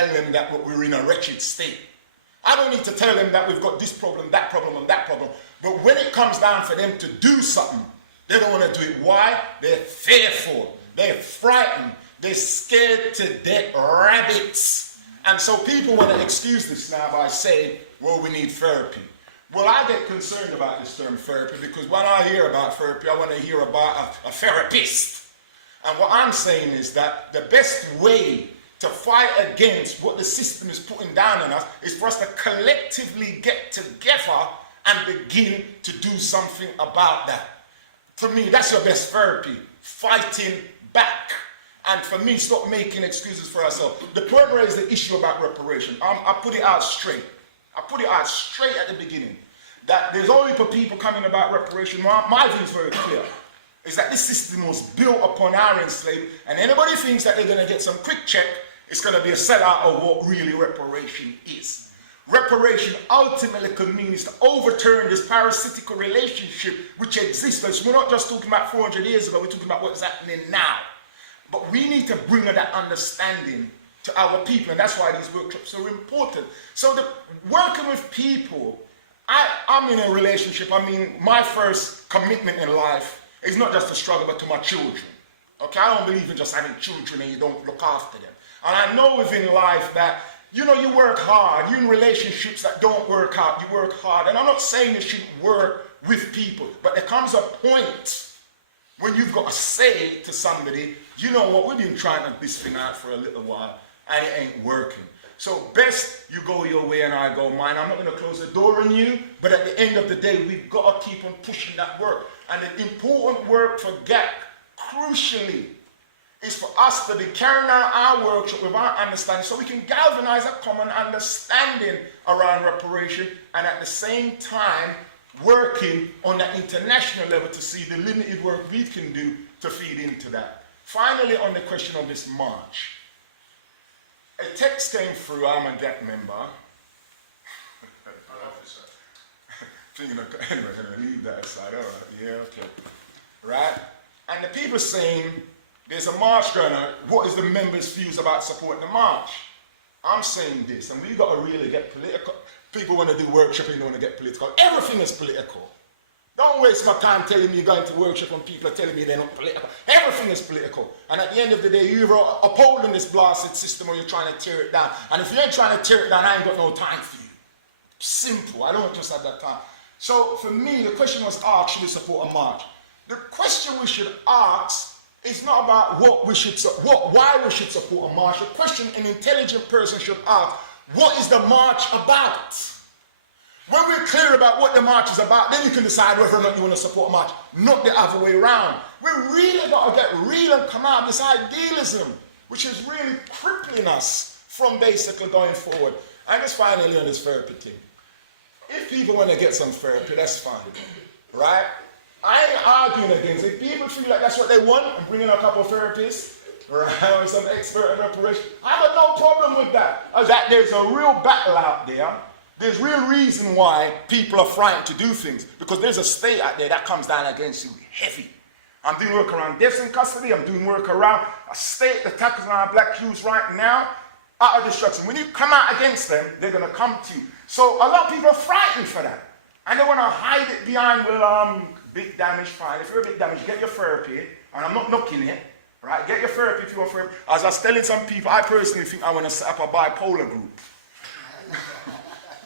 tell them that we're in a wretched state. I don't need to tell them that we've got this problem, that problem, and that problem. But when it comes down for them to do something, they don't want to do it. Why? They're fearful. They're frightened. They're scared to death rabbits. And so people want to excuse this now by saying, well, we need therapy. Well, I get concerned about this term therapy because when I hear about therapy, I want to hear about a therapist. And what I'm saying is that the best way to fight against what the system is putting down on us is for us to collectively get together and begin to do something about that. For me, that's your best therapy, fighting back. And for me, stop making excuses for ourselves. The point where is the issue about reparation. I put it out straight. I put it out straight at the beginning. That there's only for people coming about reparation. My view is very clear. Is that this system was built upon our enslavement, and anybody thinks that they're going to get some quick check, it's going to be a sellout of what really reparation is. Reparation ultimately could mean is to overturn this parasitical relationship which exists. We're not just talking about 400 years ago, we're talking about what's happening now. But we need to bring that understanding to our people, and that's why these workshops are important. So working with people, I'm in a relationship. I mean, my first commitment in life is not just a struggle, but to my children. Okay, I don't believe in just having children and you don't look after them. And I know within life that, you know, you work hard. You're in relationships that don't work out, you work hard. And I'm not saying you shouldn't work with people, but there comes a point when you've got to say to somebody, you know what, we've been trying this thing out for a little while and it ain't working. So best you go your way and I go mine. I'm not going to close the door on you, but at the end of the day, we've got to keep on pushing that work. And the important work for GAC, crucially, is for us to be carrying out our workshop with our understanding so we can galvanize a common understanding around reparation and at the same time working on that international level to see the limited work we can do to feed into that. Finally, on the question of this march, a text came through. I'm a GAC member. Anyway, I'm going to leave that aside. All right, yeah, okay. Right? And the people saying, there's a march going on. What is the members' views about supporting the march? I'm saying this, and we've got to really get political. People want to do workshop and they want to get political. Everything is political. Don't waste my time telling me you're going to workshop and people are telling me they're not political. Everything is political. And at the end of the day, you're either upholding this blasted system or you're trying to tear it down. And if you ain't trying to tear it down, I ain't got no time for you. Simple. I don't just have that time. So for me, the question was asked, should we support a march? The question we should ask is not about why we should support a march. The question an intelligent person should ask, what is the march about? When we're clear about what the march is about, then you can decide whether or not you want to support a march, not the other way around. We really got to get real and come out of this idealism, which is really crippling us from basically going forward. And just finally on this therapy thing. If people want to get some therapy, that's fine, right? I ain't arguing against it. If people feel like that's what they want, I'm bringing a couple of therapists, right, or some expert in reparation. I have no problem with that. There's a real battle out there. There's real reason why people are frightened to do things, because there's a state out there that comes down against you heavy. I'm doing work around deaths in custody. I'm doing work around a state that tackles on our black youth right now, out of destruction. When you come out against them, they're going to come to you. So a lot of people are frightened for that. And they want to hide it behind, well, big damage, fine. If you're a big damage, get your therapy. And I'm not knocking it, right? Get your therapy if you want therapy. As I was telling some people, I personally think I want to set up a bipolar group.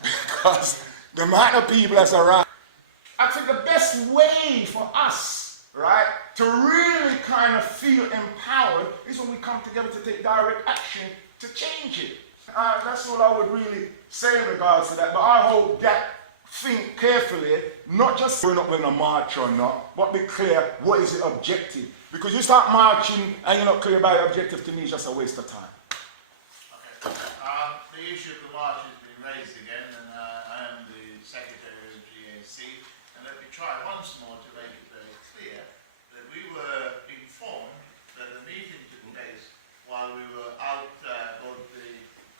Because the amount of people that's around. I think the best way for us, right, to really kind of feel empowered is when we come together to take direct action to change it. That's all I would really say in regards to that. But I hope that think carefully, not just we're not going to march or not, but be clear, what is the objective? Because you start marching and you're not clear about your objective, to me, is just a waste of time. Okay. The issue of the march has been raised again, and I am the Secretary of GAC, and let me try once more to make it very clear that we were informed that the meeting took place while we were out, both the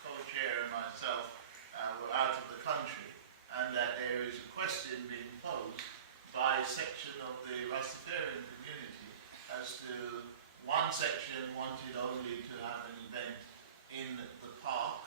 co-chair and myself were out of the country, and that there is a question being posed by a section of the Rastafarian community as to one section wanted only to have an event in the park,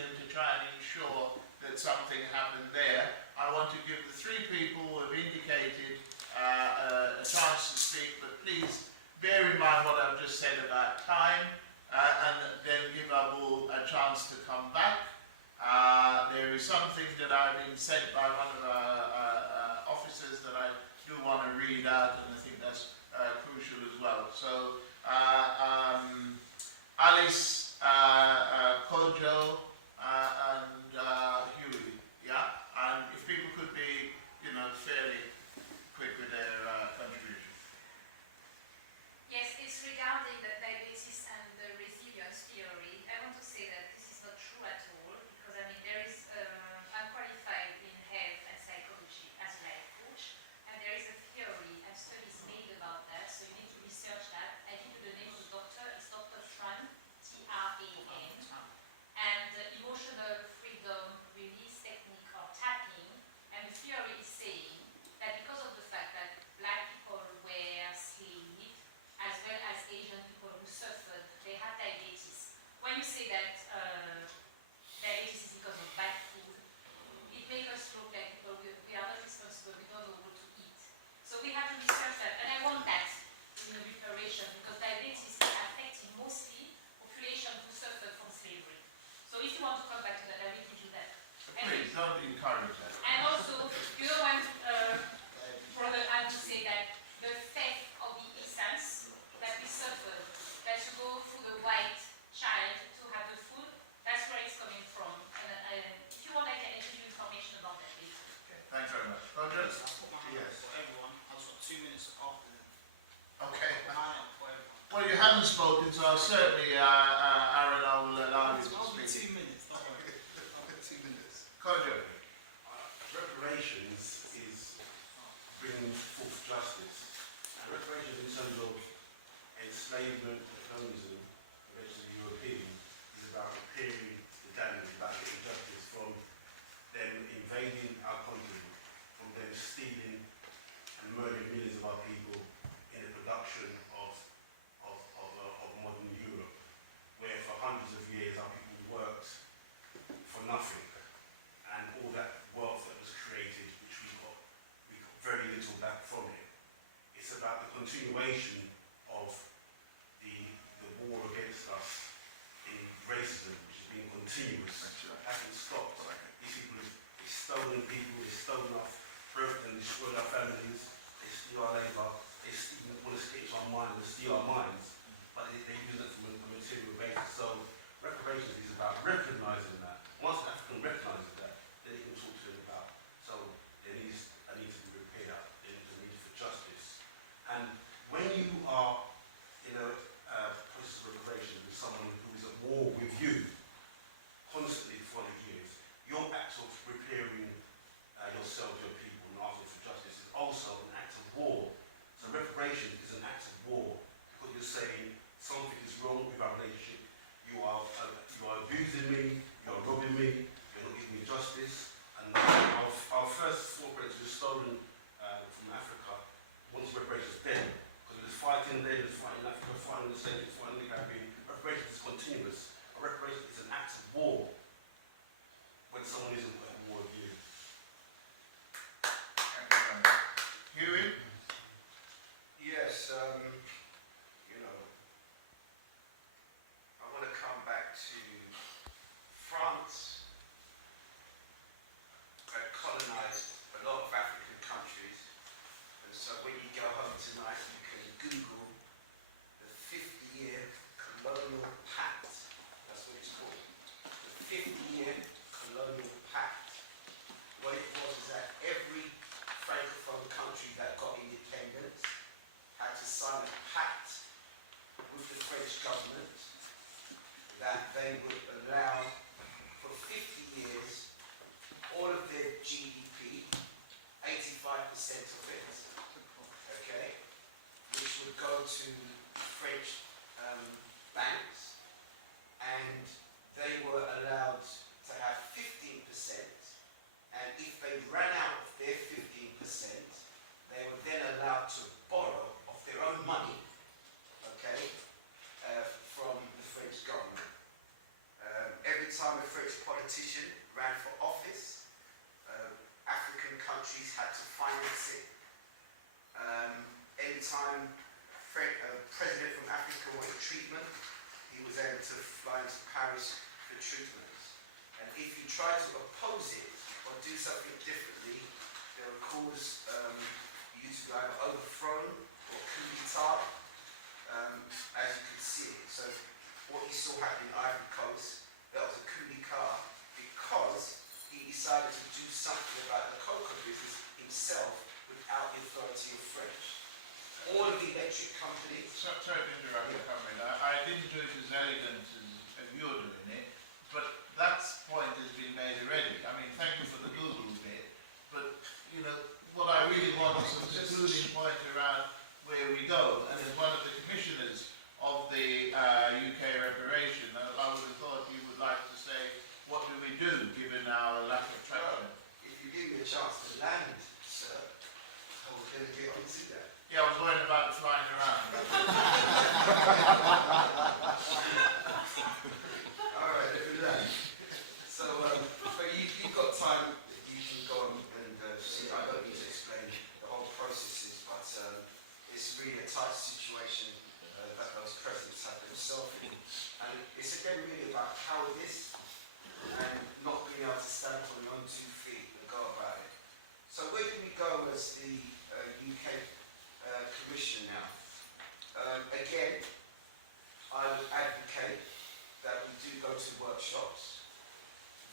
Zealand to try and ensure that something happened there. I want to give the three people who have indicated a chance to speak, but please bear in mind what I've just said about time, and then give Abu a chance to come back. There is something that I've been sent by one of our officers that I do want to read out, and I think that's crucial as well. So, Alice, Kojo, and Huey, yeah? And if people could be, you know, fairly quick with their contribution. Yes, it's regarding the diabetes and the resilience theory. I want to say that this is not true at all, because I mean there is, I'm qualified in health and psychology as a life coach, and there is a theory and studies made about that, so you need to research that. I give you the name of the doctor, it's Dr. Tran, T-R-A-N, and emotional freedom release technique or tapping, and the theory is saying that because of the fact that black people were slaves, as well as Asian people who suffered, they have diabetes. When you say that diabetes is because of bad food, it makes us look like people, we are not responsible, we don't know what to eat. So we have to research that, and I want that in the preparation, because diabetes is affecting mostly population who suffered from slavery. So if you want to come back to that, I will give you that. Please, don't encourage that. And also, you know when Brother Abu say that the theft of the essence that we suffered, that you go through the white child to have the food, that's where it's coming from. And if you want, I can give you information about that later. Okay, thanks very much. Roger? I'll put my hand Yes. up for everyone. I've got 2 minutes after them. Okay. Put my hand up for everyone. Well, you haven't spoken, so certainly, Aaron, I will allow you to I'll be speak. 2 minutes, don't worry. I've got 2 minutes. Kojo. Reparations is bringing forth justice. And reparations in terms of enslavement, colonialism, especially European, is about repairing the damage, about getting justice from them invading our country, from them stealing and murdering millions of our people in the production of modern Europe, where for hundreds of years our people worked for nothing, and all that wealth that was created, which we got very little back from it. It's about the continuation of the war against us in racism, which has been continuous, hasn't stopped. These people have stolen people, they've stolen us, broken and destroyed our families, they steal our labour, they want to stitch our minds and steal our minds, but they use it from a material basis. So reparations is about recognising that. Once the African recognises that, then they can talk to them about. So there needs a need to be repair, there needs a need for justice. And when you are in a process of reparation with someone who is at war with you constantly for 40 years, your act of repairing yourself, your people, and asking for justice is also an act of war. So reparation is an act of war, because you're saying something is wrong with our relationship. You are abusing me, you are robbing me, you're not giving me justice. And our first foreparents were stolen from Africa. Once reparations then, because it was fighting there, it was fighting in Africa, fighting in the States, fighting in the Caribbean. Reparations is continuous. A reparation is an act of war when someone isn't at war with you. Huey? Yes, you know, I want to come back to France. Had colonized a lot of African countries, and so when you go home tonight, you can Google the 50-year colonial pact. That's what it's called. The 50-year colonial pact. What it was is that every Francophone country that got independence had to sign a pact with the French government that they would allow for 50 years all of their GDP, 85% of it, okay, which would go to French banks, and they were allowed to have 15%, and if they ran out of their 15%, they were then allowed to borrow of their own money, okay, from the French government. Every time a French policy politician, ran for office. African countries had to finance it. Anytime a president from Africa wanted treatment, he was able to fly into Paris for treatment. And if you try to oppose it or do something differently, they'll cause you to be either overthrown or coup d'etat, as you can see. So what you saw happen in Ivory Coast, that was a coup d'etat because he decided to do something about the cocoa business himself without the authority of French. All of the electric companies. Sorry to interrupt you, Comrade. I didn't do it as elegant as you're doing it, but that point has been made already. I mean, thank you for the Google bit, but, you know, what I really want is some concluding point around where we go. And as one of the commissioners of the UK reparation, I would have thought you would like to say, what do we do given our lack of traction? If you give me a chance to land, sir, I will then get on to that. Yeah, I was worried about flying around. All right, let me land. So, but you've got time, you can go on and see. I don't need to explain the whole processes, but it's really a tight situation that those presidents have themselves in. And it's again really about cowardice and not being able to stand on your own 2 feet and go about it. So where do we go as the UK Commission now? Again, I would advocate that we do go to workshops.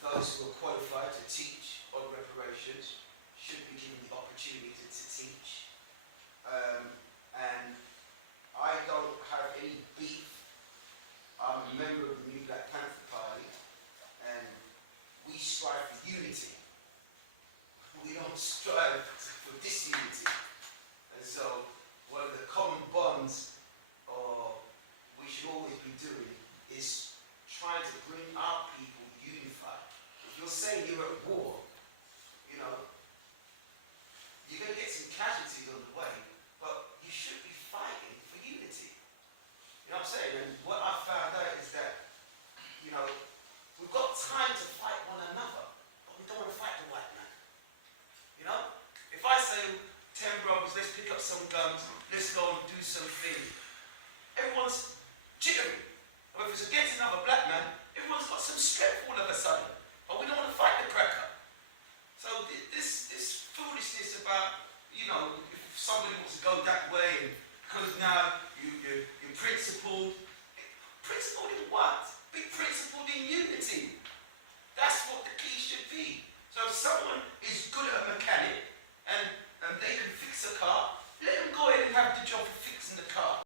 Those who are qualified to teach on reparations should be given the opportunity to teach. And I don't have any beef. I'm a member of the New Black Panther Party, and we strive for unity. We don't strive for disunity. And so, one of the common bonds we should always be doing is trying to bring our people unified. If you're saying you're at war, you know, you're going to get some casualties on the way, but you should be fighting for unity. You know what I'm saying? And what I found out is that, you know, we've got time to fight one another, but we don't want to fight the white man. You know? If I say, 10 brothers, let's pick up some guns, let's go and do something, everyone's jittery. Or if it's against another black man, everyone's got some strength all of a sudden. But we don't want to fight the cracker. So this foolishness about, you know, if somebody wants to go that way, and because now you're principled. Principled in what? Be principled in unity. That's what the key should be. So if someone is good at a mechanic and they can fix a car, let them go ahead and have the job